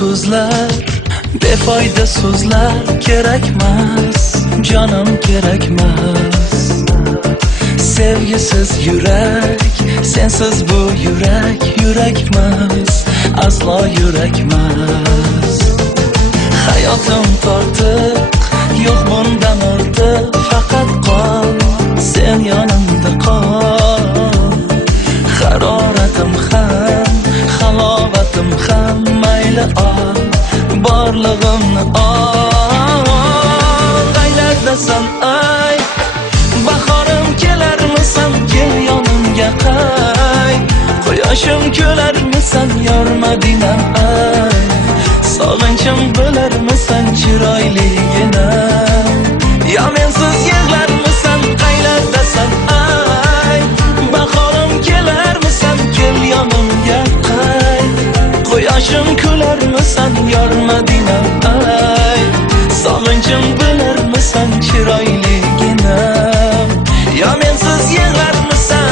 ko'zlar, befoyda so'zlar kerakmas, jonim kerakmas. Sevgisiz yurak, sensiz bu yurak, yurakmas, aslo yurakmas. Hayotim tortiq, yo'q bundan ortiq, faqat qol, sen yonimda qol. Haroratim ham, halovatim ham, mayli ol, borlig'imni ol. Qaylardasan ay, bahorim kelarmisan, kel yonimga qay. Quyoshim kelarmisan, yor Madinam ay. Sog'inchim bo'larmisan, chiroyligina. Yo mensiz yig'larmisan, qaylardasan ay. Bahorim kelarmisan, kel yonimga qay. Quyoshim kularmisan, yor Madinam ay. Sog'inchim bo'larmisan, chiroyligina. Yo mensiz yig'larmisan.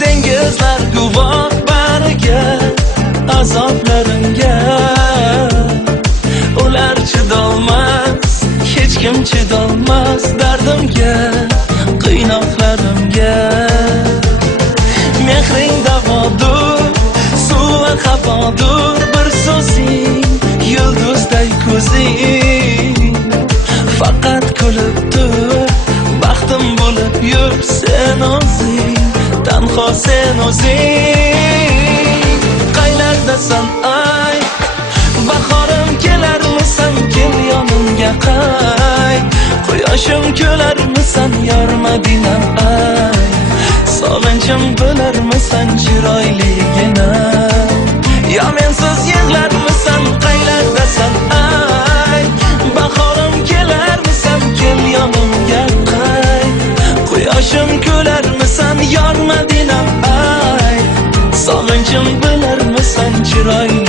Dengizlar guvoh bariga, azoblarimga. Ular chidolmas, hech kim chidolmas dardimga, qiynoqlarimga. Mehring davodur, suvi havodur, bir so'zing, yulduzday ko'zing. Faqat kulib tur, baxtim bo'lib yur sen o'zing. Tanho sen o'zing. Qaylardasan ay, bahorim kelarmisan, kel yonimga qay. Quyoshim kelarmisan, yor Madinam ay. Sog'inchim bo'larmisan, chiroyligina. Yo mensiz yig'larmisan, qaylardasan ay. Bahorim kelarmisan, kel yonimga qay. Quyoshim kelarmisan, yor Madinam ay. Sog'inchim bo'larmisan, chiroyli